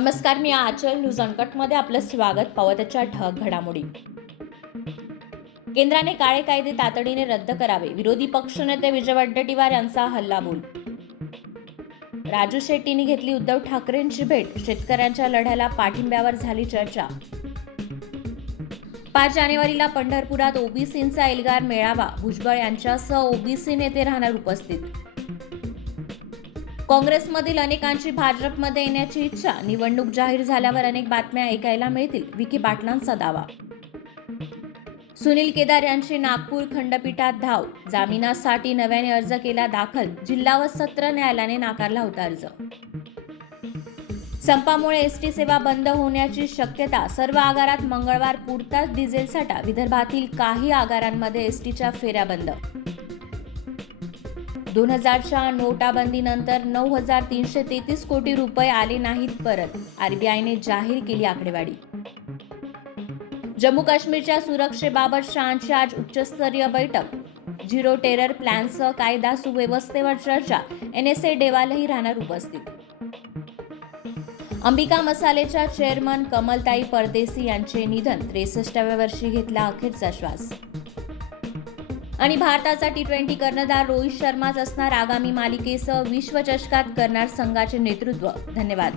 नमस्कार, मी आचल न्यूज अनकटमध्ये आपलं स्वागत. पावत्याच्या ठळक घडामोडी. केंद्राने काळे कायदे तातडीने रद्द करावे, विरोधी पक्षनेते विजय वडेट्टीवार यांचा हल्लाबोल. राजू शेट्टींनी घेतली उद्धव ठाकरेंची भेट, शेतकऱ्यांच्या लढ्याला पाठिंब्यावर झाली चर्चा. 5 जानेवारीला पंढरपुरात ओबीसींचा एल्गार मेळावा, भुजबळ यांच्यासह ओबीसी नेते राहणार उपस्थित. काँग्रेसमधील अनेकांची भाजपमध्ये येण्याची इच्छा, निवडणूक जाहीर झाल्यावर अनेक बातम्या ऐकायला मिळतील, विखे पाटलांचा दावा. सुनील केदार यांची नागपूर खंडपीठात धाव, जामिनासाठी नव्याने अर्ज केला दाखल, जिल्हा व सत्र न्यायालयाने नाकारला होता अर्ज. संपामुळे एसटी सेवा बंद होण्याची शक्यता, सर्व आगारात मंगळवार पुरताच डिझेल साठा, विदर्भातील काही आगारांमध्ये एसटीच्या फेऱ्या बंद. 2000च्या नोटाबंदीनंतर 9,333 कोटी रुपये आले नाहीत परत, आरबीआयने जाहीर केली आकडेवारी. जम्मू काश्मीरच्या सुरक्षेबाबत शहांची आज उच्चस्तरीय बैठक, झिरो टेरर प्लॅनसह कायदा सुव्यवस्थेवर चर्चा, NSA डेवालही राहणार उपस्थित. अंबिका मसालेच्या चेअरमन कमलताई परदेशी यांचे निधन, 63व्या वर्षी घेतला अखेरचा श्वास. आणि भारताचा T20 कर्णधार रोहित शर्माच असणार आगामी मालिकेसह विश्वचषकात करणार संघाचे नेतृत्व. धन्यवाद.